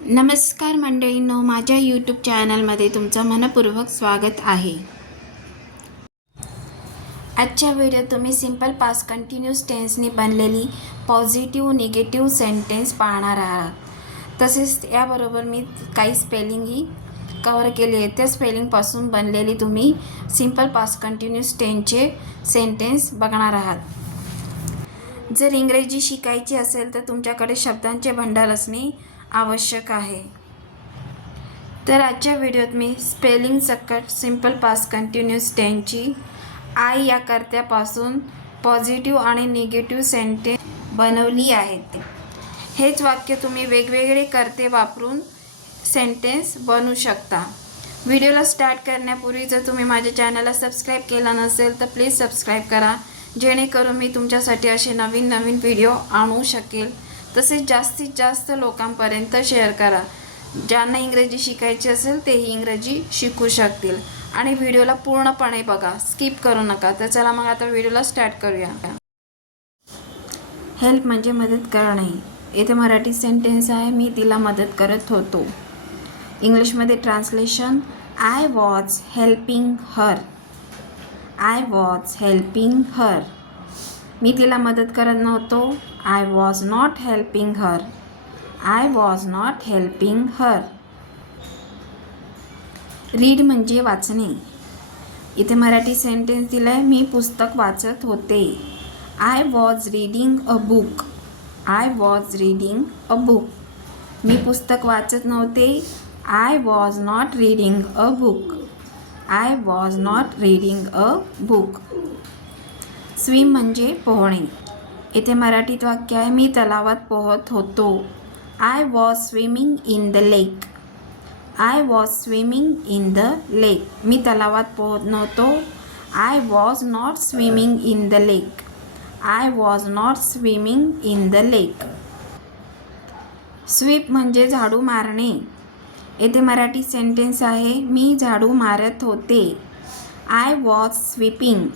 नमस्कार मंडळींनो माझ्या यूट्यूब चॅनलमध्ये तुमचं मनपूर्वक स्वागत आहे. आजच्या व्हिडिओ तुम्ही सिंपल पास कंटिन्यूस टेन्सनी बनलेली पॉझिटिव्ह निगेटिव्ह सेंटेन्स पाहणार आहात. तसेच याबरोबर मी काही स्पेलिंगही कवर केली आहे. त्या स्पेलिंगपासून बनलेली तुम्ही सिंपल पास कंटिन्यूस टेन्सचे सेंटेन्स बघणार आहात. जर इंग्रजी शिकायची असेल तर तुमच्याकडे शब्दांचे भंडार असणे आवश्यक आहे. तर आजच्या व्हिडिओत मी स्पेलिंग सकट सिंपल पास कंटिन्यूस टेनची आय या कर्त्यापासून पॉझिटिव्ह आणि निगेटिव्ह सेंटेन्स बनवली आहेत. हेच वाक्य तुम्ही वेगवेगळे कर्ते वापरून सेंटेन्स बनवू शकता. व्हिडिओला स्टार्ट करण्यापूर्वी जर तुम्ही माझ्या चॅनलला सबस्क्राईब केला नसेल तर प्लीज सबस्क्राईब करा जेणेकरून मी तुमच्यासाठी असे नवीन नवीन व्हिडिओ आणू शकेल. तसेच जास्तीत जास्त लोकांपर्यंत शेअर करा. ज्यांना इंग्रजी शिकायची असेल तेही इंग्रजी शिकू शकतील. आणि व्हिडिओला पूर्णपणे बघा. स्किप करू नका. तर चला मग आता व्हिडिओला स्टार्ट करूया. हेल्प म्हणजे मदत करणे. येथे मराठी सेंटेन्स आहे मी तिला मदत करत होतो. इंग्लिशमध्ये translation I was helping her I was helping her मी तिला मदत करत नव्हतो. I was not helping her I was not helping her read म्हणजे वाचणे. इथे मराठी सेंटेन्स दिलं आहे मी पुस्तक वाचत होते. I was reading a book I was reading a book मी पुस्तक वाचत नव्हते. I was not reading a book I was not reading a book swim म्हणजे पोहणे. येथे मराठीत वाक्य आहे मी तलावात पोहत होतो. I was swimming in the lake I was swimming in the lake मी तलावात पोहत नव्हतो. I was not swimming in the lake I was not swimming in the lake sweep म्हणजे झाडू मारणे. येथे मराठी सेंटेन्स आहे मी झाडू मारत होते. I was sweeping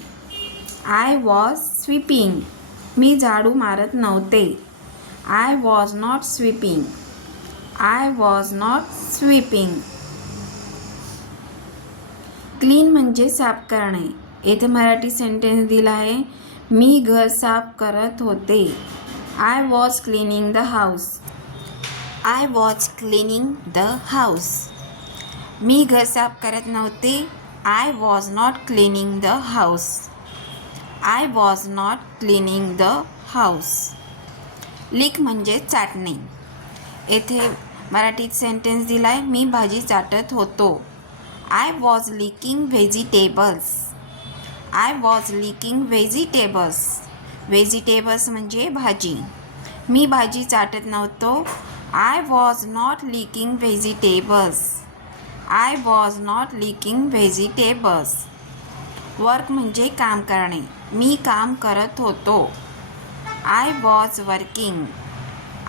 I was sweeping. मी झाडू मारत नव्हते. I was not sweeping. I was not sweeping. Clean म्हणजे साफ करणे. येथे मराठी सेंटेन्स दिला आहे मी घर साफ करत होते. I was cleaning the house. I was cleaning the house. मी घर साफ करत नव्हते. I was not cleaning the house. I was not cleaning the house lick म्हणजे चाटणे. येथे मराठीत सेंटेन्स दिला आहे मी भाजी चाटत होतो. I was licking vegetables I was licking vegetables vegetables म्हणजे भाजी. मी भाजी चाटत नव्हतो. I was not licking vegetables I was not licking vegetables work म्हणजे काम करणे. मी काम करत होतो. I was working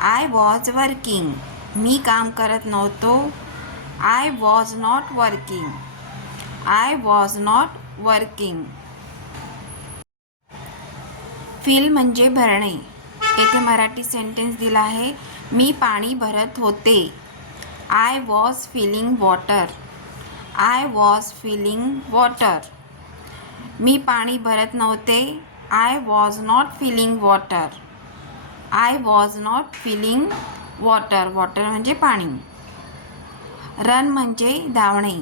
I was working मी काम करत नव्हतो. I was not working I was not working fill म्हणजे भरणे. येथे मराठी सेंटेन्स दिला आहे मी पाणी भरत होते. I was filling water I was filling water मी पाणी भरत नव्हते. I was not filling water I was not filling water water म्हणजे पाणी. रन म्हणजे धावणे.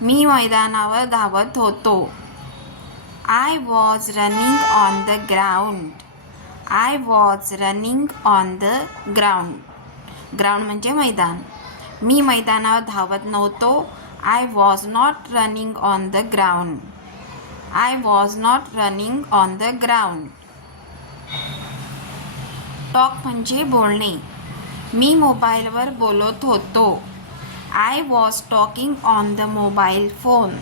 मी मैदानावर धावत होतो. I was running on the ground I was running on the ground ground म्हणजे मैदान. मी मैदानावर धावत नव्हतो. I was not running on the ground I was not running on the ground talk म्हणजे बोलणे. मी मोबाईलवर बोलत होतो. I was talking on the mobile phone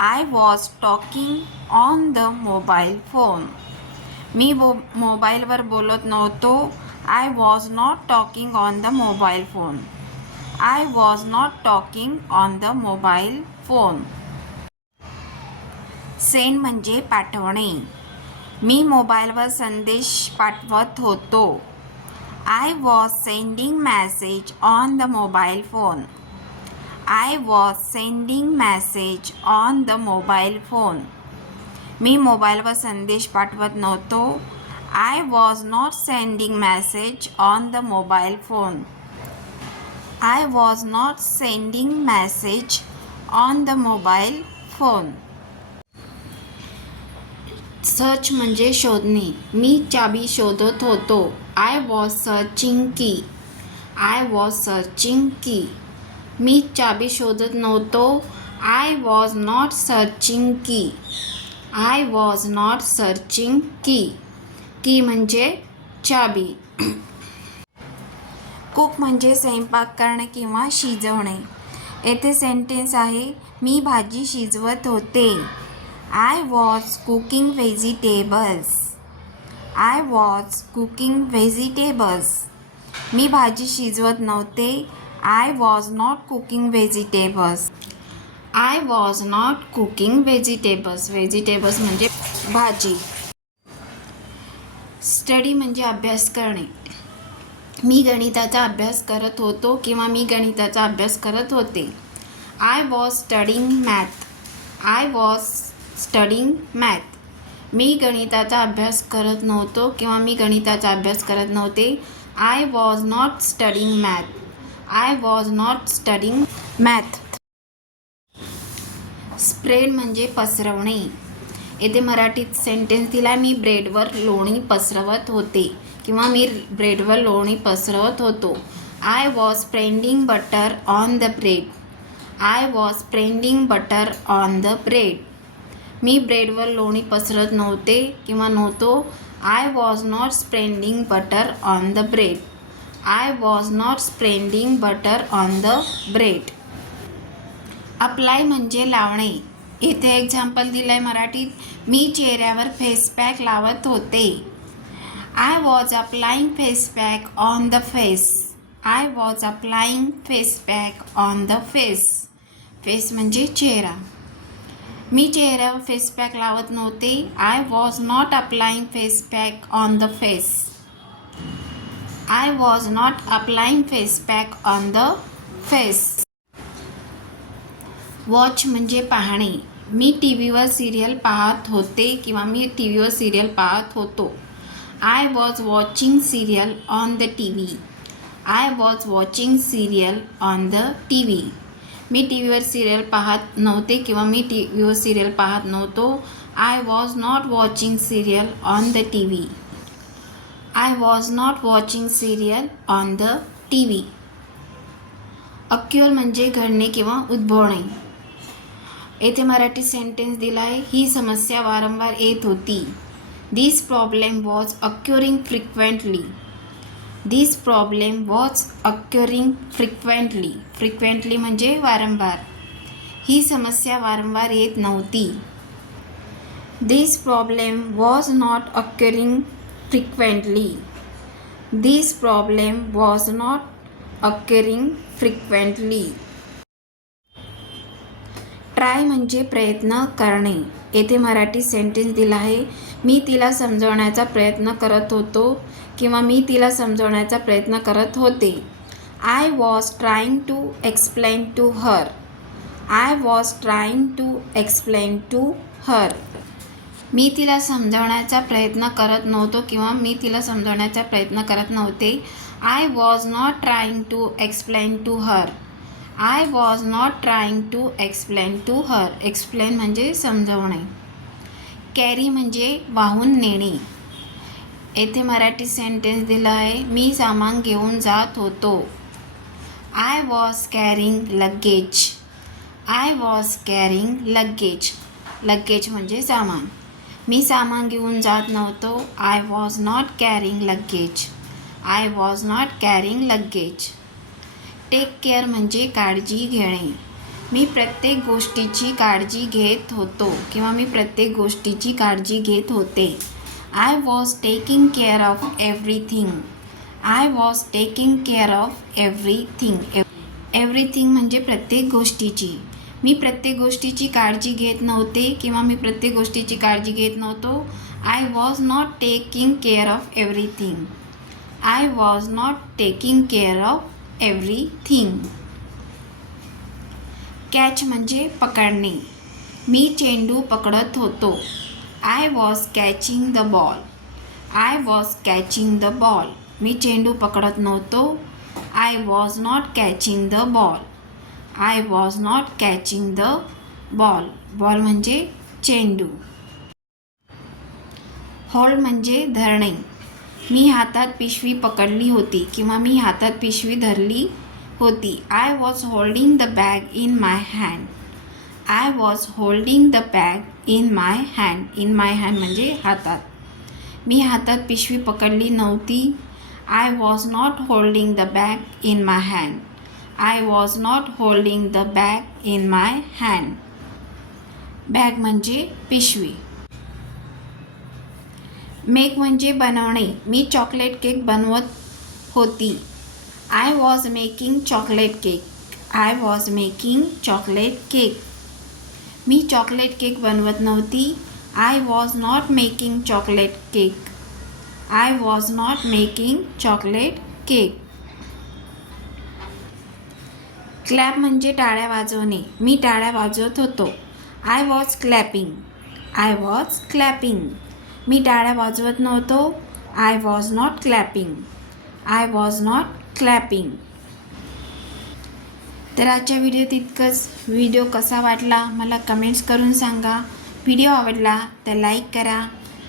I was talking on the mobile phone मी बो मोबाईलवर बोलत नव्हतो. I was not talking on the mobile phone I was not talking on the mobile phone send म्हणजे पाठवणे. मी मोबाईलवर संदेश पाठवत होतो. I was sending message on the mobile phone I was sending message on the mobile phone मी मोबाईलवर संदेश पाठवत नव्हतो. I was not sending message on the mobile phone I was not sending message on the mobile phone search म्हणजे शोधणे. मी चाबी शोधत होतो. I was searching key I was searching key मी चाबी शोधत नव्हतो. I was not searching key I was not searching key key म्हणजे चाबी. कुक म्हणजे स्वयंपाक करणे किंवा शिजवणे. येथे सेंटेन्स आहे मी भाजी शिजवत होते. I was cooking vegetables I was cooking vegetables मी भाजी शिजवत नव्हते. I was not cooking vegetables I was not cooking vegetables vegetables म्हणजे भाजी. स्टडी म्हणजे अभ्यास करणे. मी गणिताचा अभ्यास करत होतो किंवा मी गणिताचा अभ्यास करत होते. I was studying math I was studying math मी गणिताचा अभ्यास करत नव्हतो किंवा मी गणिताचा अभ्यास करत नव्हते. I was not studying math I was not studying math spread म्हणजे पसरवणे. येथे मराठीत सेंटेन्स दिला मी ब्रेडवर लोणी पसरवत होते किंवा मी ब्रेडवर लोणी पसरवत होतो. I was spreading butter on the bread I was spreading butter on the bread मी ब्रेडवर लोणी पसरत नव्हते किंवा नव्हतो. I was not spreading butter on the bread I was not spreading butter on the bread apply म्हणजे लावणे. इथे example दिलं आहे मराठीत. मी चेहऱ्यावर फेस पॅक लावत होते. I was applying face pack on the face I was applying face pack on the face face म्हणजे चेहरा. मी चेहऱ्यावर फेस पॅक लावत नव्हते. I was not applying face pack on the face I was not applying face pack on the face watch म्हणजे पाहणे. मी टी व्हीवर सिरियल पाहत होते किंवा मी टी व्हीवर सिरियल पाहत होतो. I was watching serial on the TV I was watching serial on the TV मी टी व्हीवर सिरियल पाहत नव्हते किंवा मी टी व्हीवर सिरियल पाहत नव्हतो. I was not watching serial on the TV I was not watching serial on the TV occur म्हणजे घडणे किंवा उद्भवणे. येथे मराठी सेंटेन्स दिला आहे ही समस्या वारंवार येत होती. This problem was occurring frequently this problem was occurring frequently frequently म्हणजे वारंवार. ही समस्या वारंवार येत नव्हती. This problem was not occurring frequently this problem was not occurring frequently try म्हणजे प्रयत्न करणे. येथे मराठी सेंटेन्स दिला आहे. मी तिला समजवण्याचा प्रयत्न करत होतो. किंवा मी तिला समजवण्याचा प्रयत्न करत होते. I was trying to explain to her I was trying to explain to her मी तिला समजवण्याचा प्रयत्न करत नव्हतो किंवा मी तिला समजवण्याचा प्रयत्न करत नव्हते. I was not trying to explain to her I was not trying to explain to her explain म्हणजे समजवणे. कॅरी म्हणजे वाहून नेणे. येथे मराठी सेंटेन्स दिला आहे मी सामान घेऊन जात होतो. I was carrying luggage I was carrying luggage luggage म्हणजे सामान. मी सामान घेऊन जात नव्हतो. I was not carrying luggage I was not carrying luggage take care म्हणजे काळजी घेणे. मी प्रत्येक गोष्टीची काळजी घेत होतो किंवा मी प्रत्येक गोष्टीची काळजी घेत होते. I was taking care of everything. I was taking care of everything everything म्हणजे प्रत्येक गोष्टीची. मी प्रत्येक गोष्टीची काळजी घेत नव्हते किंवा मी प्रत्येक गोष्टीची काळजी घेत नव्हतो. I was not taking care of everything I was not taking care of everything catch म्हणजे पकडणे. मी चेंडू पकडत होतो. I was catching the ball I was catching the ball मी चेंडू पकडत नव्हतो. I was not catching the ball I was not catching the ball ball म्हणजे चेंडू. होल्ड म्हणजे धरणे. मी हातात पिशवी पकडली होती किंवा मी हातात पिशवी धरली होती. I was holding the bag in my hand I was holding the bag in my hand in my hand म्हणजे हातात. मी हातात पिशवी पकडली नव्हती. I was not holding the bag in my hand I was not holding the bag in my hand bag म्हणजे पिशवी. Make म्हणजे बनवणे. मी चॉकलेट केक बनवत होती. I was making chocolate cake I was making chocolate cake me chocolate cake बनवत नव्हती. I was not making chocolate cake I was not making chocolate cake clap म्हणजे टाळ्या वाजवणे. मी टाळ्या वाजवत होतो. I was clapping I was clapping मी टाळ्या वाजवत नव्हतो. I was not clapping I was not clapping तर आजच्या व्हिडिओ तितकंच. व्हिडिओ कसा वाटला मला कमेंट्स करून सांगा. व्हिडिओ आवडला तर लाईक करा.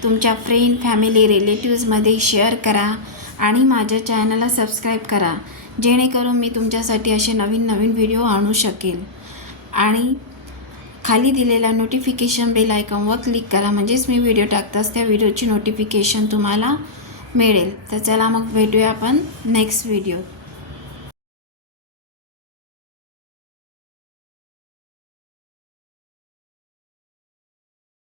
तुमच्या फ्रेंड फॅमिली रिलेटिव्समध्ये शेअर करा. आणि माझ्या चॅनलला सबस्क्राईब करा. जेणेकरून मी तुमच्यासाठी असे नवीन नवीन व्हिडिओ आणू शकेल आणि खाली दिलेल्या नोटिफिकेशन बेल आयकॉनवर क्लिक करा. म्हणजेच मी व्हिडिओ टाकताच त्या व्हिडिओची नोटिफिकेशन तुम्हाला मिळेल. तर चला मग भेटूया आपण नेक्स्ट व्हिडिओ